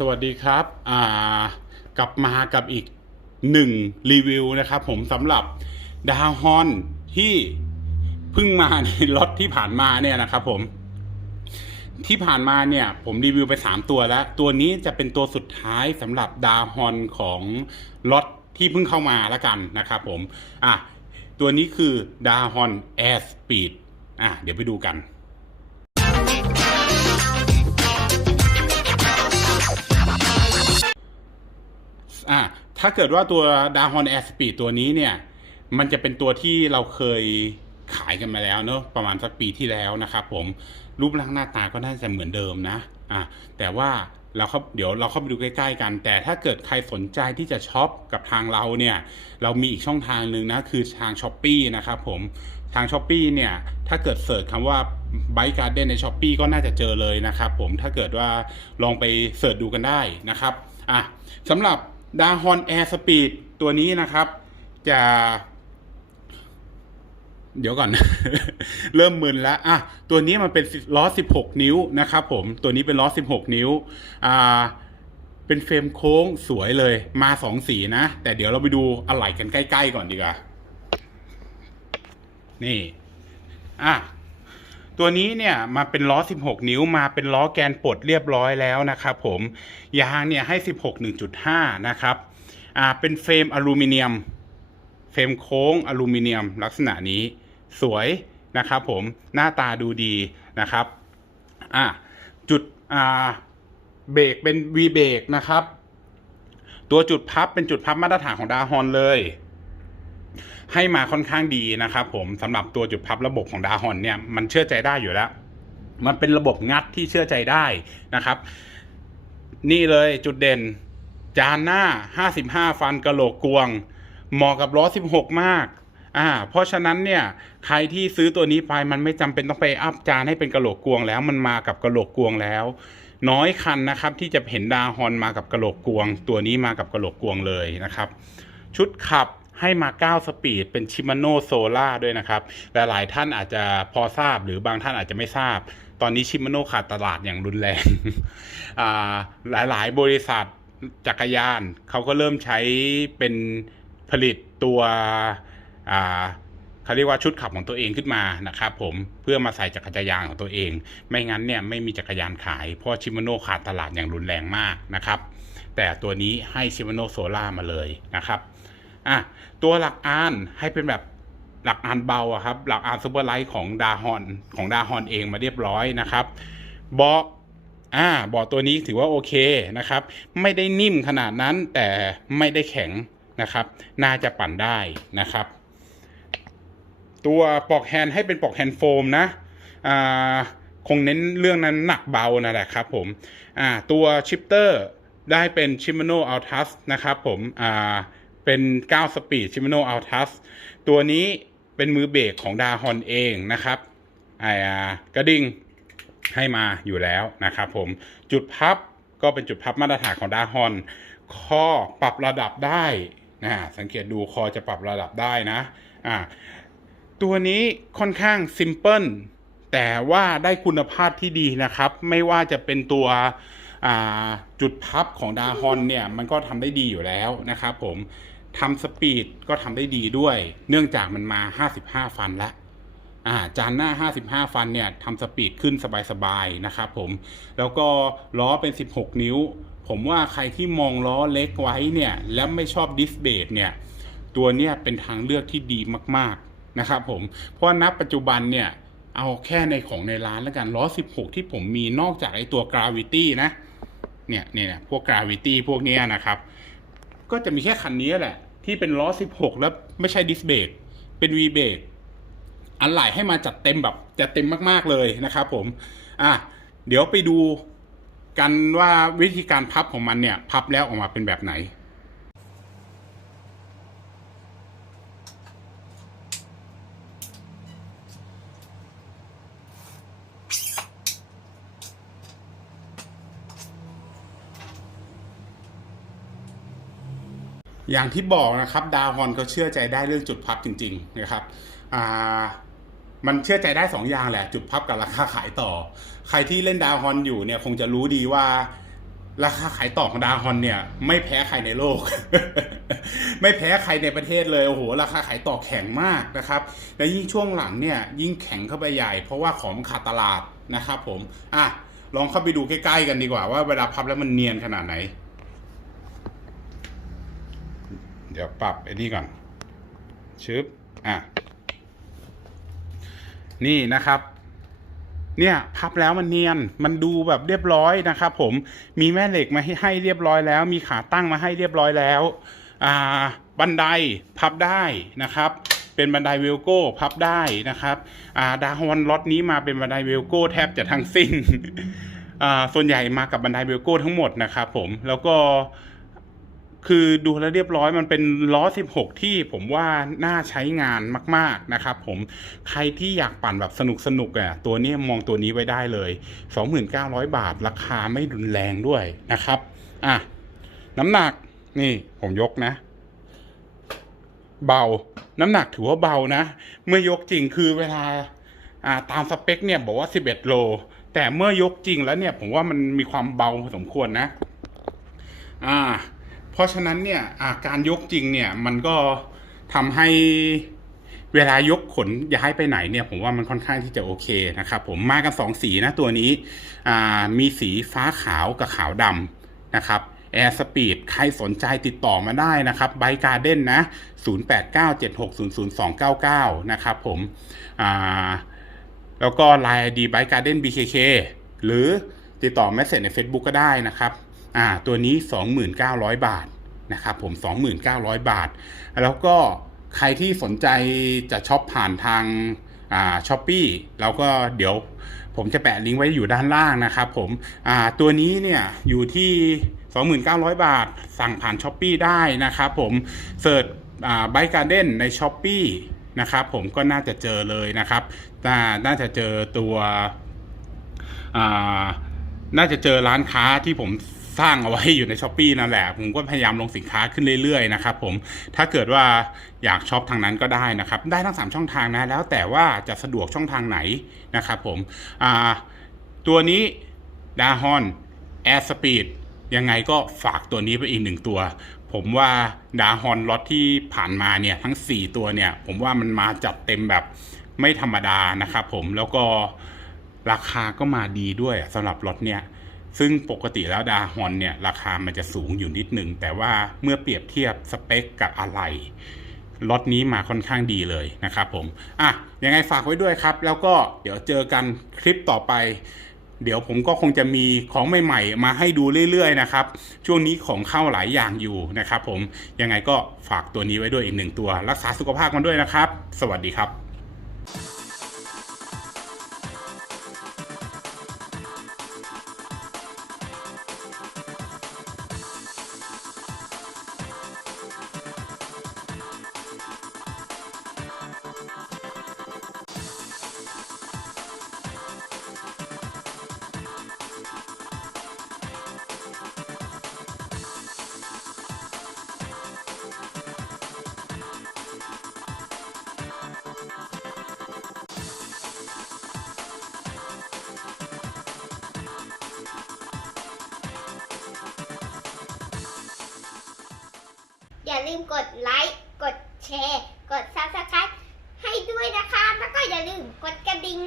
สวัสดีครับ อ่ากลับมากับอีกหนึ่งรีวิวนะครับผมสำหรับดาวฮอนที่เพิ่งมาในล็อตที่ผ่านมาเนี่ยนะครับผม ที่ผ่านมาเนี่ย ผมรีวิวไป3ตัวแล้ว ตัวนี้จะเป็นตัวสุดท้ายสำหรับดาวฮอนของล็อตที่เพิ่งเข้ามาแล้วกันนะครับผม อะ ตัวนี้คือดาวฮอนแอร์สปีดอะเดี๋ยวไปดูกัน อะถ้าเกิดว่าตัวดาฮอนแอร์สปีดตัวนี้เนี่ย มันจะเป็นตัวที่เราเคยขายกันมาแล้วเนอะประมาณสักปีที่แล้วนะครับผมรูปร่างหน้าตาก็น่าจะเหมือนเดิมนะอะแต่ว่าเราเข้าเดี๋ยวเราเข้าไปดูใกล้ๆกัน แต่ถ้าเกิดใครสนใจที่จะช็อปกับทางเราเนี่ย เรามีอีกช่องทางหนึ่งนะคือทางช้อปปีนะครับผมทางช้อปปีเนี่ย ถ้าเกิดเสิร์ชคำว่าไบการ์เดนในช้อปปีก็น่าจะเจอเลยนะครับผมถ้าเกิดว่าลองไปเสิร์ชดูกันได้นะครับอะสำหรับ ดาฮอนแอร์สปีดตัวนี้นะครับ จะ เดี๋ยวก่อน เริ่มมึนแล้วอะตัวนี้มันเป็นล้อ 16 นิ้วนะครับผมตัวนี้เป็นล้อ 16 นิ้วอ่าเป็นเฟรมโค้งสวยเลยมาสองสีนะ แต่เดี๋ยวเราไปดูอะไหล่กันใกล้ ๆ ก่อนดีกว่า นี่ อะ ตัวนี้เนี่ยมาเป็นล้อ 16 นิ้วมาเป็นล้อแกนปลดเรียบร้อยแล้วนะครับผมยางเนี่ยให้ 16 1.5 นะครับอ่าเป็นเฟรมอลูมิเนียม เฟรมโค้งอลูมิเนียม ลักษณะนี้สวยนะครับผมหน้าตาดูดีนะครับอะจุดอ่าเบรกเป็น V เบรกนะครับ ตัวจุดพับเป็นจุดพับมาตรฐานของดาฮอนเลย ให้มาค่อนข้างดีนะครับผมสำหรับตัวจุดพับระบบของดาฮอนเนี่ยมันเชื่อใจได้อยู่แล้ว มันเป็นระบบงัดที่เชื่อใจได้นะครับ นี่เลยจุดเด่น จานหน้า 55 ฟันกระโหลกกวงเหมาะกับล้อ 16 มากอ่าเพราะฉะนั้นเนี่ยใครที่ซื้อตัวนี้ไปมันไม่จำเป็นต้องไปอัพจานให้เป็นกระโหลกกวงแล้วมันมากับกระโหลกกวงแล้ว น้อยคันนะครับที่จะเห็นดาฮอนมากับกระโหลกกวง ตัวนี้มากับกระโหลกกวงเลยนะครับ ชุดขับ ให้มา 9 สปีด เป็นชิมาโนโซล่าด้วยนะครับแต่หลายท่านอาจจะพอทราบหรือบางท่านอาจจะไม่ทราบ ตอนนี้ชิมาโนขาดตลาดอย่างรุนแรงอ่าหลายๆ บริษัทจักรยาน เขาก็เริ่มใช้เป็นผลิตตัวอ่าเขาเรียกว่าชุดขับของตัวเองขึ้นมานะครับผมเพื่อมาใส่จักรยานของตัวเอง ไม่งั้นเนี่ยไม่มีจักรยานขาย เพราะชิมาโนขาดตลาดอย่างรุนแรงมากนะครับ แต่ตัวนี้ให้ชิมาโนโซล่ามาเลยนะครับ อะตัวหลักอานให้เป็นแบบหลักอานเบาอะครับหลักอานซูเปอร์ไลท์ของดาฮอนของดาฮอนเองมาเรียบร้อยนะครับเบาะอ่าเบาะตัวนี้ถือว่าโอเคนะครับ ไม่ได้นิ่มขนาดนั้นแต่ไม่ได้แข็งนะครับ น่าจะปั่นได้นะครับ ตัวปลอกแฮนด์ให้เป็นปลอกแฮนด์โฟมนะอ่าคงเน้นเรื่องนั้นหนักเบานั่นแหละครับผมอ่าตัวชิปเตอร์ได้เป็น Shimano Altus นะครับผมอ่า เป็น 9 สปีด Shimano Altus ตัวนี้เป็นมือเบรกของดาฮอนเองนะครับไอ่ากระดิ่งให้มาอยู่แล้วนะครับผมจุดพับก็เป็นจุดพับมาตรฐานของดาฮอนข้อปรับระดับได้นะสังเกตดูคอจะปรับระดับได้นะอ่าตัวนี้ค่อนข้างซิมเพิลแต่ว่าได้คุณภาพที่ดีนะครับ ไม่ว่าจะเป็นตัวจุดพับของดาฮอนเนี่ย มันก็ทำได้ดีอยู่แล้วนะครับผม ทำสปีดก็ทำได้ดีด้วย เนื่องจากมันมา 55 ฟันละอ่าจานหน้า 55 ฟันเนี่ยทำสปีดขึ้นสบายๆนะครับผม แล้วก็ล้อเป็น 16 นิ้ว ผมว่าใครที่มองล้อเล็กไว้เนี่ย แล้วไม่ชอบดิสเบรเนี่ย ตัวเนี้ยเป็นทางเลือกที่ดีมากๆนะครับผม เพราะณปัจจุบันเนี่ยเอาแค่ในของในร้านแล้วกันล้อ 16 ที่ผมมีนอกจากไอตัว Gravity นะ เนี่ยเนี่ยพวก Gravity พวกเนี้ยนะครับ ก็จะมีแค่คันนี้แหละ ที่เป็นล้อ 16 แล้วไม่ใช่ดิสเบรกเป็นวีเบรกอันไหลให้มาจัดเต็มแบบจัดเต็มมากๆเลยนะครับผมอะเดี๋ยวไปดูกันว่าวิธีการพับของมันเนี่ย พับแล้วออกมาเป็นแบบไหน อย่างที่บอกนะครับดาวฮอนเขาเชื่อใจได้เรื่องจุดพับจริง ๆ นะครับอ่ามันเชื่อใจได้สองอย่างแหละ จุดพับกับราคาขายต่อ ใครที่เล่นดาวฮอนอยู่เนี่ยคงจะรู้ดีว่าราคาขายต่อของดาวฮอนเนี่ยไม่แพ้ใครในโลก ไม่แพ้ใครในประเทศเลยโอ้โหราคาขายต่อแข็งมากนะครับ และยิ่งช่วงหลังเนี่ยยิ่งแข็งเข้าไปใหญ่ เพราะว่าของขาดตลาดนะครับผมอะลองเข้าไปดูใกล้ๆกันดีกว่าว่าเวลาพับแล้วมันเนียนขนาดไหน เดี๋ยวปรับไอ้นี่ก่อนชึบอะนี่นะครับ เนี่ยพับแล้วมันเนียนมันดูแบบเรียบร้อยนะครับ ผมมีแม่เหล็กมาให้ให้เรียบร้อยแล้ว มีขาตั้งมาให้เรียบร้อยแล้วอ่าบันไดพับได้นะครับ เป็นบันไดเวลโก้พับได้นะครับอ่าดาฮอนล็อตนี้มาเป็นบันไดเวลโก้แทบจะทั้งสิ้นอ่าส่วนใหญ่มากับบันไดเวลโก้ทั้งหมดนะครับ ผมแล้วก็ คือดูแลเรียบร้อยมันเป็นล้อ 16 ที่ผมว่าน่าใช้งานมาก ๆ นะครับผมใครที่อยากปั่นแบบสนุกสนุกอะตัวนี้มองตัวนี้ไว้ได้เลย 29,000บาทราคาไม่รุนแรงด้วยนะครับอะน้ำหนักนี่ผมยกนะ เบา น้ำหนักถือว่าเบานะ เมื่อยกจริงคือเวลาอ่าตามสเปคเนี่ยบอกว่า 11 โล แต่เมื่อยกจริงแล้วเนี่ย ผมว่ามันมีความเบาพอสมควรนะ อ่า เพราะฉะนั้นเนี่ยาการยกจริงเนี่ยมันก็ทำให้เวลายกขนย้ายไปไหนเนี่ยผมว่ามันค่อนข้างที่จะโอเคนะครับผมมากันสองสีนะตัวนี้มีสีฟ้าขาวกับขาวดำนะครับแอร์สปีดใครสนใจติดต่อมาได้นะครับไบการ์เด้นนะ 0897600299 นะครับผมแล้วก็ Line ID b y Garden BKK หรือติดต่อแมสเซจใน Facebook ก็ได้นะครับ อ่าตัวนี้ 2,900 บาทนะครับผม 2,900 บาท แล้วก็ใครที่สนใจจะช็อปผ่านทางอ่าช้อปปี้เราก็เดี๋ยวผมจะแปะลิงก์ไว้อยู่ด้านล่างนะครับผมอ่าตัวนี้เนี่ยอยู่ที่ 2,900 บาท สั่งผ่านช้อปปีได้นะครับผมเสิร์ชอ่าไบการ์เด้นในช้อปปีนะครับผมก็น่าจะเจอเลยนะครับน่าน่าจะเจอตัวอ่าน่าจะเจอร้านค้าที่ผม สร้างเอาไว้อยู่ในช้อปปีนั่นแหละ ผมก็พยายามลงสินค้าขึ้นเรื่อยๆนะครับผมถ้าเกิดว่าอยากช็อปทางนั้นก็ได้นะครับ ได้ทั้ง 3 ช่องทางนะ แล้วแต่ว่าจะสะดวกช่องทางไหนนะครับผมตัวนี้ดาฮอนแอร์สปีดยังไงก็ฝากตัวนี้ไปอีกหนึ่งตัว ผมว่าดาฮอนล็อตที่ผ่านมาเนี่ยทั้ง 4 ตัวเนี่ย ผมว่ามันมาจัดเต็มแบบไม่ธรรมดานะครับผมแล้วก็ราคาก็มาดีด้วยสำหรับรถเนี่ย ซึ่งปกติแล้วดาฮอนเนี่ยราคามันจะสูงอยู่นิดนึงแต่ว่าเมื่อเปรียบเทียบสเปคกับอะไรรถนี้มาค่อนข้างดีเลยนะครับผม อะ ยังไงฝากไว้ด้วยครับ แล้วก็เดี๋ยวเจอกันคลิปต่อไป เดี๋ยวผมก็คงจะมีของใหม่ๆ มาให้ดูเรื่อยๆนะครับ ช่วงนี้ของเข้าหลายอย่างอยู่นะครับผม ยังไงก็ฝากตัวนี้ไว้ด้วยอีกหนึ่งตัว รักษาสุขภาพกันด้วยนะครับ สวัสดีครับ อย่าลืมกดไลค์ กดแชร์ กด subscribe ให้ด้วยนะคะ แล้วก็อย่าลืมกดกระดิ่ง